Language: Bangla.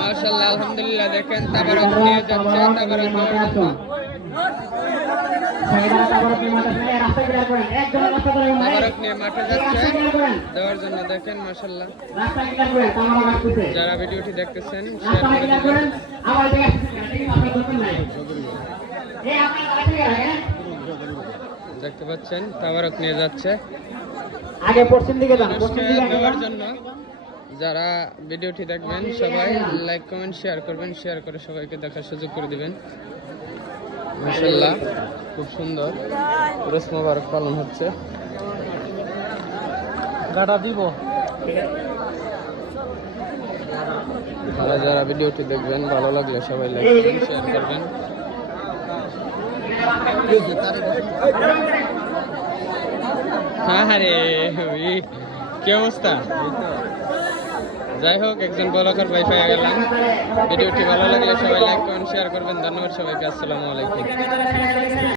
মাশাআল্লাহ আলহামদুলিল্লাহ দেখেন তাবারক নিয়ে যাচ্ছে তাবারক তাবারক নিয়ে মাঠে যাচ্ছে দেওয়ার জন্য দেখেন মাশাআল্লাহ যারা ভিডিওটি দেখতেছেন শেয়ার করে দিবেন দেখতে পাচ্ছেন তাবারক নিয়ে যাচ্ছে আগে পশ্চিম দিকে যান পশ্চিম দিকে দেওয়ার জন্য যারা ভিডিওটি দেখবেন সবাই লাইক কমেন্ট শেয়ার করবেন শেয়ার করে সবাইকে দেখার সুযোগ করে দিবেন মাশাআল্লাহ খুব সুন্দর উরুস মোবারক পালন হচ্ছে গাটা দিব যারা ভিডিওটি দেখবেন ভালো লাগলে সবাই লাইক করবেন শেয়ার করবেন হ্যাঁ রে কি অবস্থা যাই হোক একজন ব্লগার ভাই পেয়ে গেলাম ভিডিওটি ভালো লাগলে সবাই লাইক কমেন্ট শেয়ার করবেন ধন্যবাদ সবাইকে আসসালামু আলাইকুম